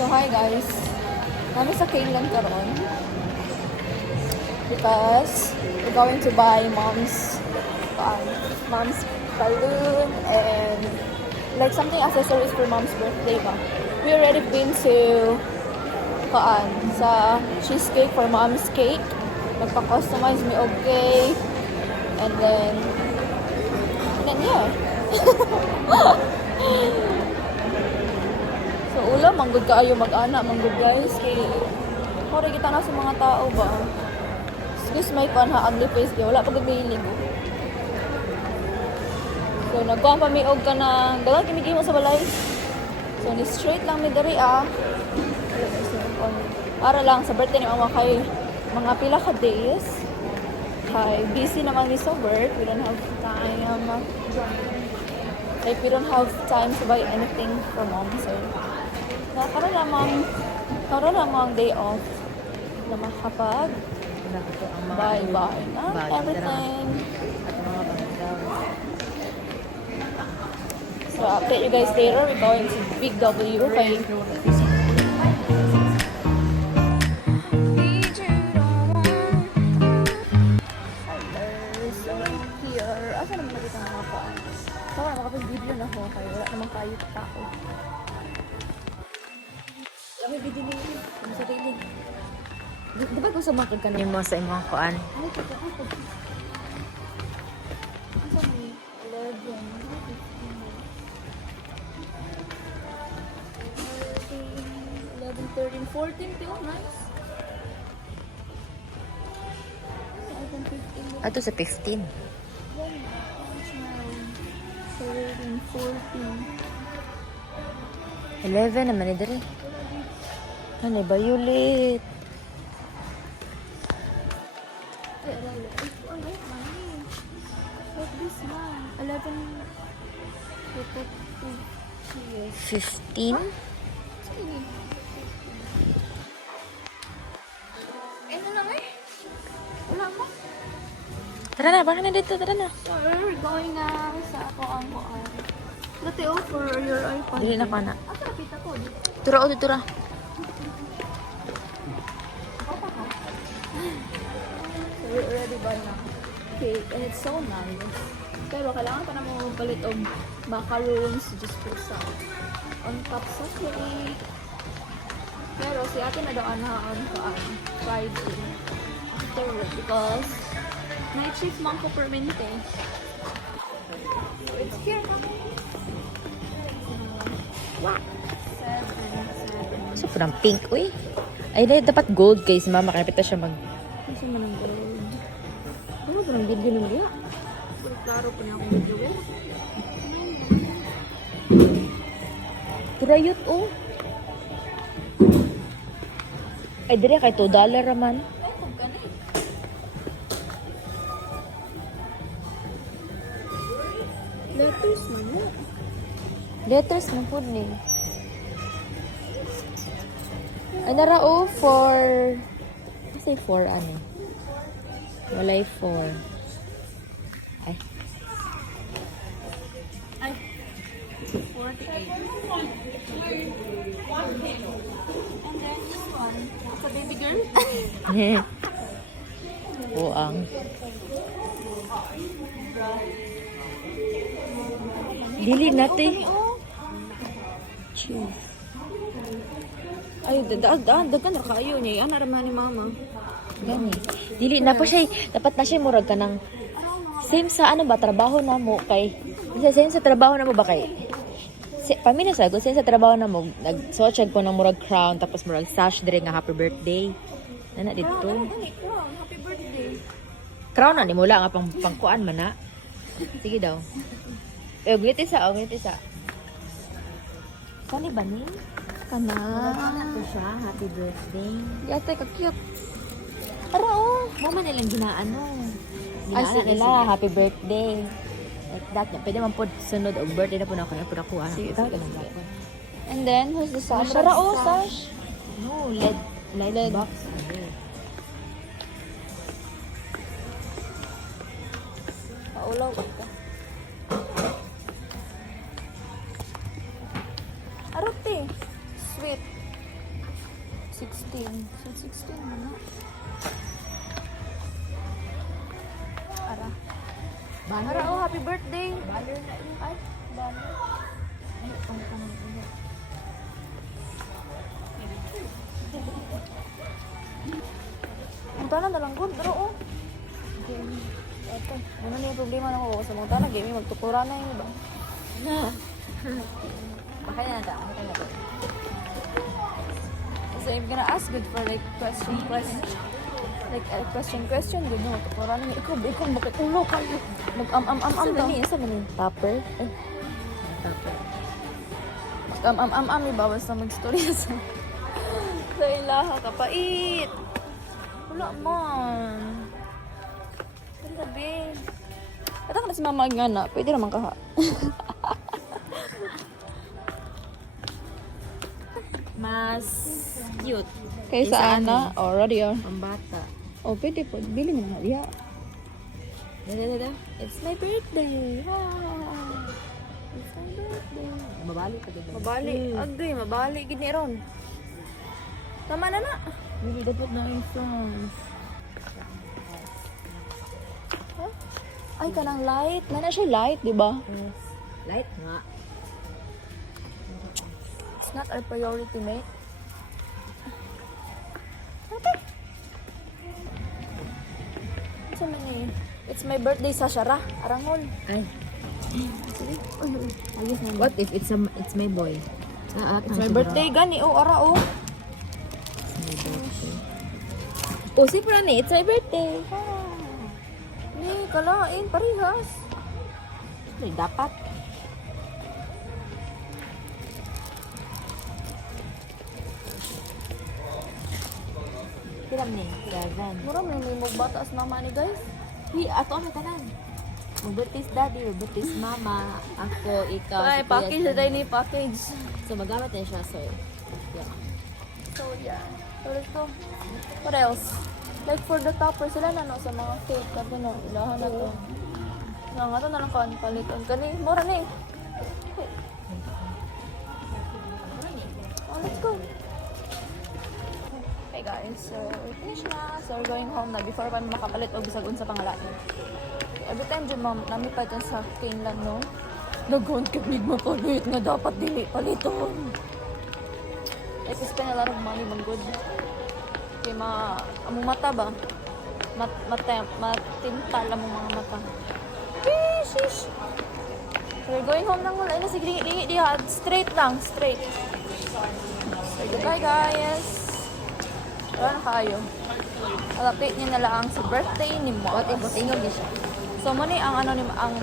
So hi guys, namin sa Kingland karon because we're going to buy mom's balloon and like something accessories for mom's birthday ba. We already been to sa cheesecake for mom's cake. Nagpa-customize mi og cake and then yeah. So ulam manggod kaayo mag-ana manggod guys kay mura kita na sa mga tao ba. Excuse my panha ugly face di wala pag gabiling. So nagkuhan pa mi og kanang daghang kimigimo sa balay. So ni straight lang mi diri para lang sa birthday ni mama kay mga pila ka days. Kay busy naman ni sa work. We don't have time. Like we don't have time to buy anything for mom. So karon namang day off na makapag buy na everything. So update you guys later. We're going to Big W kay video na ho kayo. Wala namang kayo tao. Kami video ni ano sa daily. Di ba kung sumakad ka na? Yung mo sa imong kuan. Ay, ito. Asa may 11, 14 pill, nice. Ato sa 15. 11 naman ni dere. Ano ba yulit? What this one? 11. 15? Ano na may? Wala mo? Tara na, baka na dito, tara na. So, we're going sa ako. Dati for your iPhone. Dili na ka na. Asa napita ko? Tura o tura. So, we already buy na cake and it's so nice. Pero kailangan pa na mo palit og macarons just for sa on top sa cake. Pero si ate na daw on Friday after work because night shift man ko permente. So it's here na. Wow. 7. So, parang pink, uy. Ay, dapat gold guys, mama. Kaya pita siya mag... Kasi man ang gold. Ano ba ng video naman niya? Klaro pa niya akong video. Turayot, oh. Ay, dire kay $2 raman. Letters na mo. Letters na po ni. Ay, narao for... Kasi for ano? Walay for... Ay. Ay. 48. And then this one. Sa baby girl. Buang. Dili natin. Cheese. Ay, dagan na kayo niya. Yan, naman ni mama. Gani. Dili na po siya. Dapat na siya murag ka ng same sa ano ba trabaho na mo kay same sa trabaho na mo ba kay pamina sa same sa trabaho na mo nag-sochag ko ng murag crown tapos murag sash dire nga happy birthday. Nana dito. Happy birthday. Crown na ni mula nga pangkuan man na. Sige daw. Uglit isa. Saan ba ni? Kana. Ito siya, happy birthday. Yate, ka-cute. Pero oh, mama nilang ginaano. Ay, Ginaana sige, nila, sige. happy birthday. Like that. Pwede man po sunod og birthday na po na kaya po nakuha. Sige, Ikaw, sige. ganun ba? And then, who's the sash? Para oh, sash. No, LED LED. box. Paulaw ka. Arote. Sweet. 16. So, 16 mo na. Ara. Ara, oh, happy birthday. Banner na yun. Ay, banner. Ay, ang kanang ina. Ang tanan na lang good, pero oh. Ito, ano na yung problema na ko sa mga tanan, game, magtutura na yung iba. Baka na ata. Baka na ata. So I'm gonna ask good for like question. Like question, good no. Tutura na ikaw, bakit ulo kayo? Mag-am daw. Sa mani? Topper? Ay. Topper. Mag-am, ibawas na mag-story sa ilaha kapait. Wala man. Sabi. Ito ka na si mama nga na. Pwede naman kaha. Mas cute. Kaysa Ana. Oh, ready oh. Pambata. Oh, pwede po. Bili mo na. Yeah. Dada. It's my birthday. Ah. It's my birthday. Mabali pa din. Mabali. Agay, mabali. Gini ron. Tama na na. Hindi dapat na yung songs. Huh? Ay, kanang light. Nana siya light, di ba? Light nga. It's not our priority, mate. Okay. Sa man It's my birthday sa Shara. Arangol. Ay. Ayos na. What if it's my boy? It's my birthday gani. Oh, ara oh. Oh, si Prani, it's my birthday. Ni, kalain. Parehas. Ay, dapat. Kiram ni, kiragan. Mura may magbata as mama ni guys. Ato ang tanan. Mag-birthday si daddy, mag-birthday si mama, ako, ikaw, Ay, si kuya, package na tayo ni package. So, magamit na siya, so, yeah. So, yeah. So, let's go. What else? Like, for the topper, sila na no, sa mga cake. Kato no, ilahan na to. Nga nga to na lang kan, palitan ka ni. Mura ni. Oh, let's go. Hey guys, so we're finished na. So, we're going home na before pa makapalit o bisag unsa pangalain. Every time dyan, ma'am, namin pa dyan sa Finland, no? Nag-hunt kabig mapalit nga dapat dili paliton. Like, we spend a lot of money, man, good. Kaya among mata ba? Matinta lang mong mga mata. Sheesh! So, we're going home nang wala. Sige, lingi diha. Straight lang, straight. So, goodbye, guys. Wala na kayo. Alapit niyo na lang sa birthday ni Mo. What if tingog niya siya? So, money ang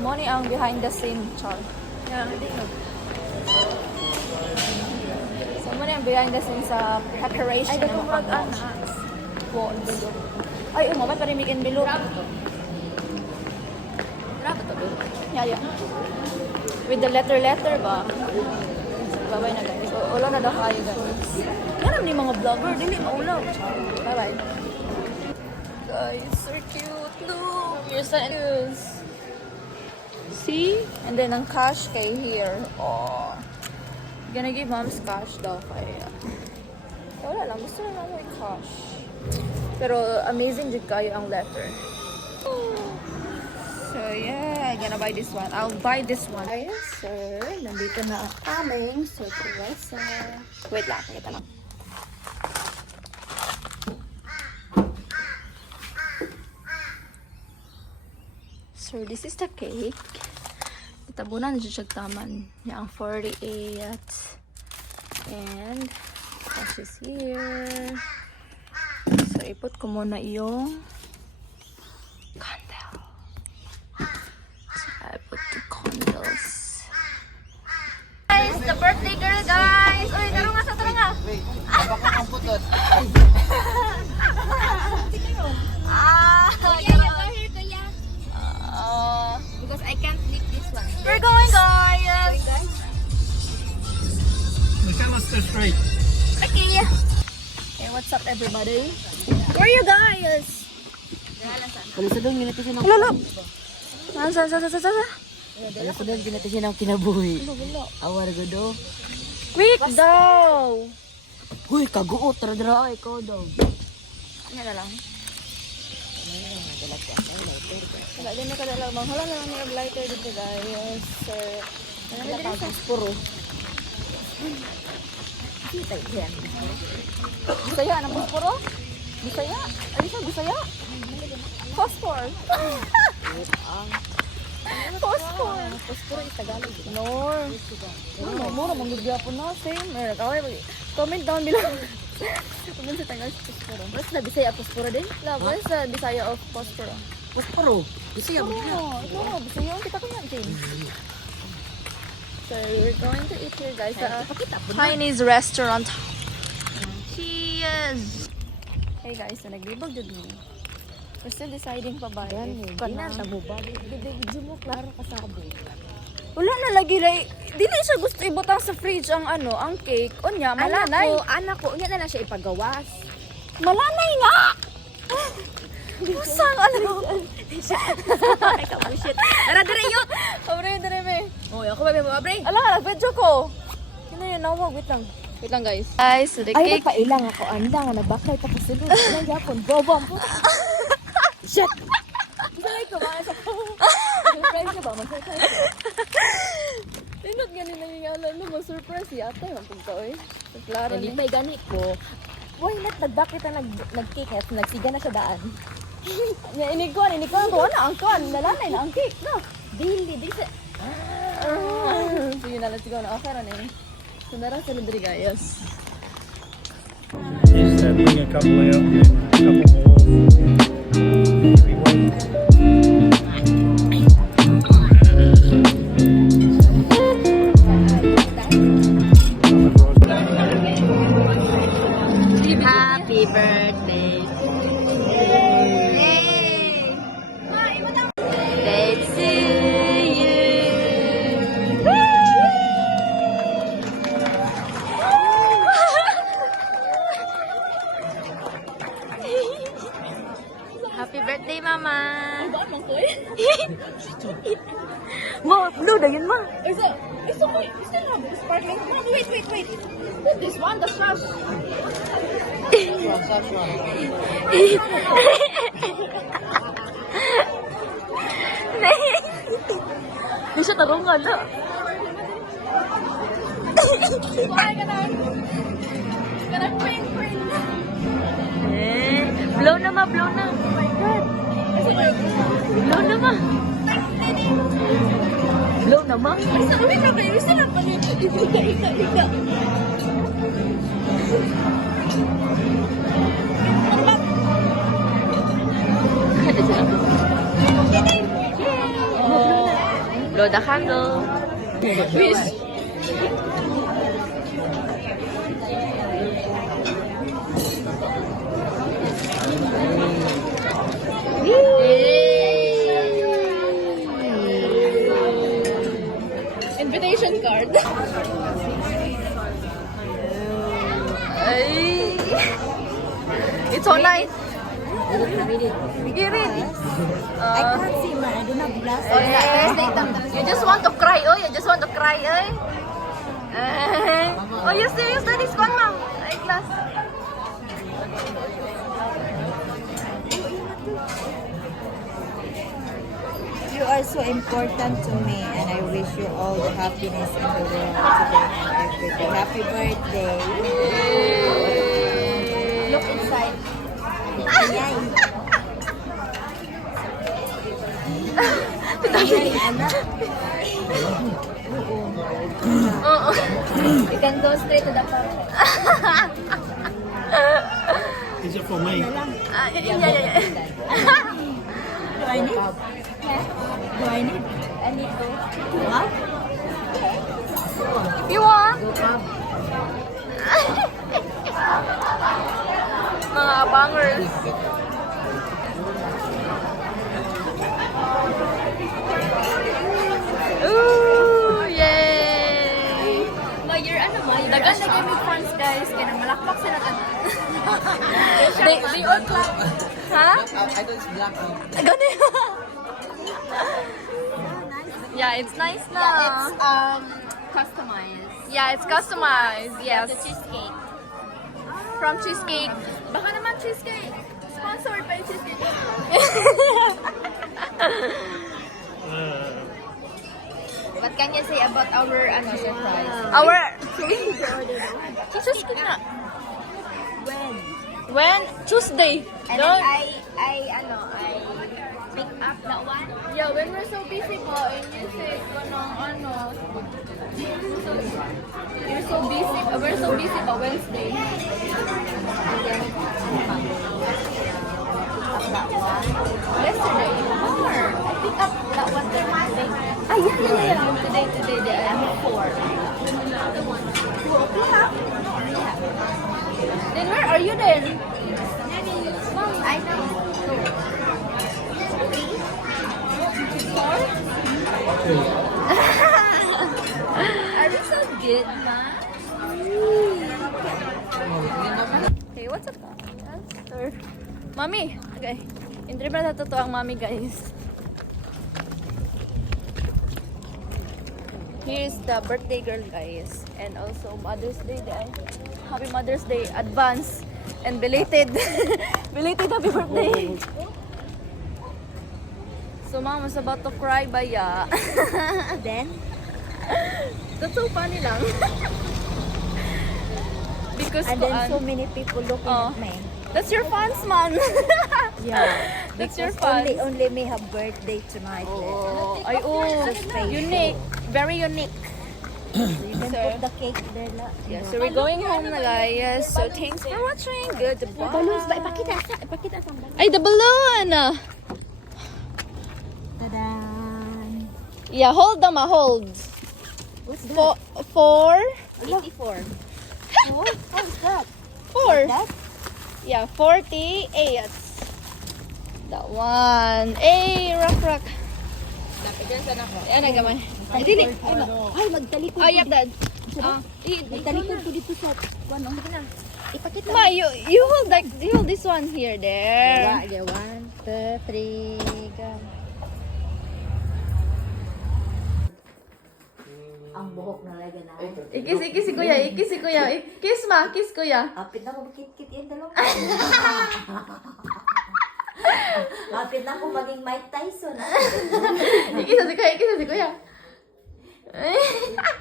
money ang behind the scene, char. So, money ang behind the scene sa preparation ng mga pang-launch. Ay, umamay pa rin may envelope. Grabe to, bro. Yeah. With the letter ba? Bye-bye na guys. Ulaw na daw kayo guys. Yan ni mga vlogger, dili maulaw. Bye-bye. Guys, so cute. Look, your son is. See? And then ang cash kay here. Oh. Gonna give mom's cash daw kay. Wala lang, gusto lang mo yung cash. Pero amazing jud kayo ang letter. So yeah, I'm gonna buy this one. I'll buy this one. Guys, so nandito na ang aming sorpresa. Wait lang, kita lang. So this is the cake. Itabunan siya siya taman. Yang 48. And cash is here. So ipot ko muna yung candle. So I put the candles. Guys, the birthday girl guys! Uy, tara nga. Wait, baka kang putot. Because I can't lick this one. We're going guys! Tell us the straight. Okay. Hey, what's up everybody? Where are you guys? Kung sa doon, ginati siya ng... Lolo! Sa? Kung sa doon, ginati siya ng kinabuhi. Awar go do. Quick daw! Huy! Uy, kaguot. Tara, ikaw daw. Ano na lang. Wala din na kadala. Manghala na lang yung lighter dito guys. Sir. Ano na din sa Puro. Bisaya, anong posporo? Bisaya? Ano siya, Bisaya? Phosphor. Phosphor. Puro is Tagalog. Nor. Mura, manggagyapo na. Same. Comment down below. Comment sa Tagalog Phosphor. Mas na Bisaya, Puro din? Laban sa Bisaya of Phosphor. Puro. Bisaya mo Ito na, Bisaya. Kita ko yan, James. So, we're going to eat here guys sa Chinese restaurant. Cheers! Hey guys, so naglibog dito. We're still deciding pa ba if Kinanta mo ba? Di mo klaro kasabo. wala na lagi like, dili siya gusto ibutang sa fridge ang ang cake. Onya, malanay. Anak ko, unya na lang siya ipagawas. Malanay nga! Kusang Kabushit. Tara, dire yun! Abre, dire me. Oy, ako ba mo abre? Ala, nag-video ko. Sino yun? Nawag, wait lang. Wait lang guys. Guys, so the Ay, cake. napailang ako. Anda nga, nabakay pa kasulod. Ano yapon? Bobo ang puto. Shit! Sorry ko, mga sa Surprise ka ba? Mag-surprise ka. Tinot ganin na yung alam mo, surprise si ate. Mampag ka, oy. Klaro ni. Nalipay gani ko. Why not nagbakit na nag-cake at nagsiga na siya daan? Inikuan ko na ang kuan. Nalanay na ang cake, no? Dili sa... Sige na, let's go na. Okay na eh. So, narang sa Lidri, guys. Just bring a couple out and a couple more. We wait. Happy birthday. Birthday to you. Happy birthday, Mama. Baan mang koy? Mo, blue na yun, Ma. Isa ko, isa na. Sparkling. Mom, wait. Put this one, the sauce. Hindi siya tarungan, na. Kumain ka na. Kana print. Blow na, Ma. Blow na. Oh my God. Blow na, Ma. Blow na, Ma. Isa kami na kayo. Isa na pa nito. Ika. Blow the candle. Wish. Invitation card. Ay. It's so nice. Get it. I can't see, Ma. I do not blast. Oh, yeah. You just want to cry, oh. You just want to cry, eh. Oh, you serious? That is fun, ma'am. Ay, class. You are so important to me, and I wish you all the happiness in the world today and every day. Happy birthday! Look inside. Ayan. Ayan, anak. Oo. You can go straight to the park. Is it for me? Yeah. Do I need? Do I need? I need to. What? If you want. Mga abangers. Ooh, yay! Dagan na gaming fans, guys. Kaya nang malakpak sila ka. They all clap. Ha? I don't black. Gani. Yeah, it's nice na. Customized. Yeah, it's customized. Yes. cheesecake. from Cheesecake. Baka naman Cheesecake. Sponsored by Cheesecake. What can you say about our surprise? Our... Cheesecake na. When? Tuesday. And Don't... then I pick up that one. Yeah, when we're so busy po, and you say, you're so busy, we're so busy pa Wednesday. Yesterday, I pick up that one Thursday. Ah, yeah. Today, I'm at 4. Then where are you then? I know. Are we so good, ma? Okay, what's up? Answer. Mommy! Okay. Interview na to ang mommy, guys. Here's the birthday girl, guys. And also Mother's Day, guys. Happy Mother's Day, advance and belated. Belated happy birthday. So mom was about to cry ba ya? Then That's so funny lang. Because and then so many people looking Oh. at me. that's your fans, man. Yeah. That's your Because fans. only me have birthday tonight. Oh, ay, oh, special. unique. Very unique. You can So- put the cake there. Yeah, so we're going home na, guys. So thanks for watching. Goodbye. Balloons ba? Ipakita sa balloon. Ay, the balloon! Tada! Yeah, hold them, hold. What's that? Four? 84. Four? How is that? Four. That? Yeah, 48. That one. Hey, rock. Yan, nagamay. Ay, dili. Ay, magtalikod. Oh, yeah, dad. Magtalikod ko dito sa ano. Ipakita. Ma, you hold this one here, there. Yeah, 1, 2, 3, go. Ang buhok na lagi na. Ikis si kuya. Kiss ma, kiss kuya. Apit na ko kit-kit yan dalawa. Apit na ko maging Mike Tyson. Ikis si kuya.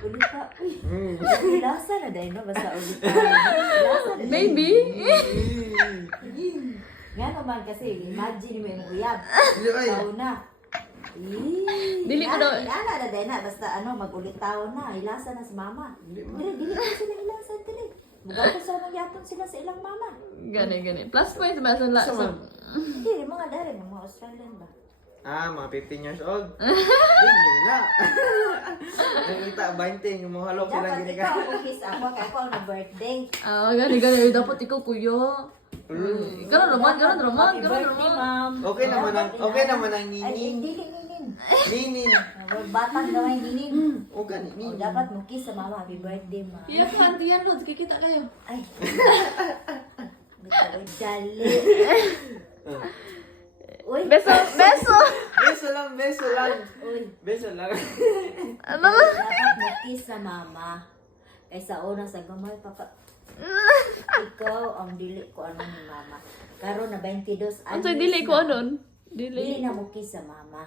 Ulita. Ilasa na dahil, no? Basta ulita. Ilasa na. Maybe. Nga naman kasi, imagine mo yung uyab. Tao na. Dili ko daw. Ilala na dahil na. Basta mag-ulit tao na. Ilasa na si mama. Dili ko sila ilasa. Dili. Bugaw ko sa magyapon sila sa ilang mama. Gani. Plus points ba sa la? Hindi, mga dari, mga Australian ba? Mga 15 years old. Yun na. Nakita, 20, yung mga halok sila Dapat gini ikaw ka. ang kiss ako kaya ako ang na-birthday. Ah, gani. Dapat ikaw kuya. Ganun naman. Happy birthday, ma'am. Okay naman ang Ay, ninin. hindi, ninin. Ninin. Batang gawin, ninin. O gani, O, ninin. dapat mo kiss sa mama. Happy birthday, ma. Iya po, auntie yan, Lods. Kikita kayo. Ay. Bitaw, dali. Uy. Beso. Beso lang. Uy. Beso lang. Ano? Dapat mo kiss sa mama. Kaysa una sa gamay, papa. Ikaw ang dili ko ano ni mama. Karon na 22 anos. Ang sa dili ko na. anon. Dili Dili. na mo kiss sa mama.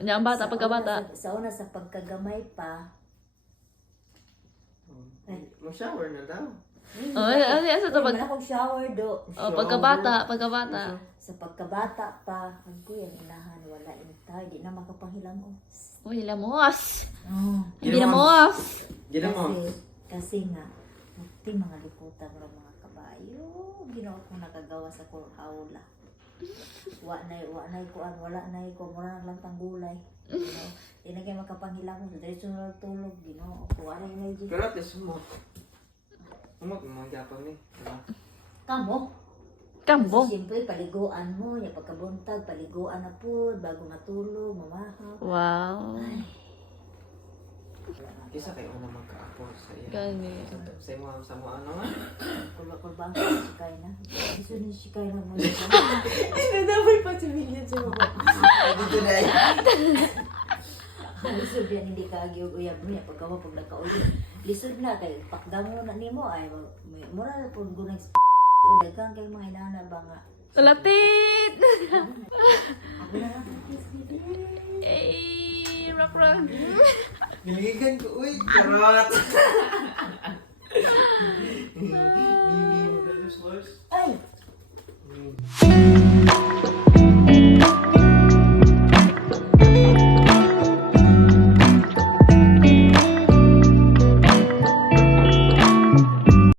Niya ang bata, pagkabata. Sa una sa pagkagamay pa. Mag-shower na daw. Ano sa to Uy, pag... wala akong shower do. Pagkabata. Sa pagkabata pa, ko yung inahan, wala intay, di na makapanghilang Uy, lamos. Oh. Hindi na moas. Gina mo. Kasi nga, magti mga liputan ng mga kabayo, ginawa kong nakagawa sa hawla. Wala na ko, mura lang tang gulay. Di na kayo makapanghilang mo, diretso na lang tulog, ginawa ko, wala yung medyo. Pero at least mo. Mga Japan eh. Diba? Kamo? Kambo. Kasi siyempre, paliguan mo, yung pagkabuntag, paliguan na po, bago matulog, mamahaw. Wow. Kisa kayo na magka-apo sa iya. Gani. Sa mga ano nga. Kulba ang sikay na. Gusto ni sikay na mo. Nadamay pa si Minion sa mga. Dito na eh. Lisod yan, hindi ka agiyog-uyab mo yan. Pagkawa pag nagkauyab. Lisod na, kay pakdamo na nimo ay mura na po gunang Dagang kay mga inana ba nga? Lapit! Eh, rock. Giligan ko, uy. Charot.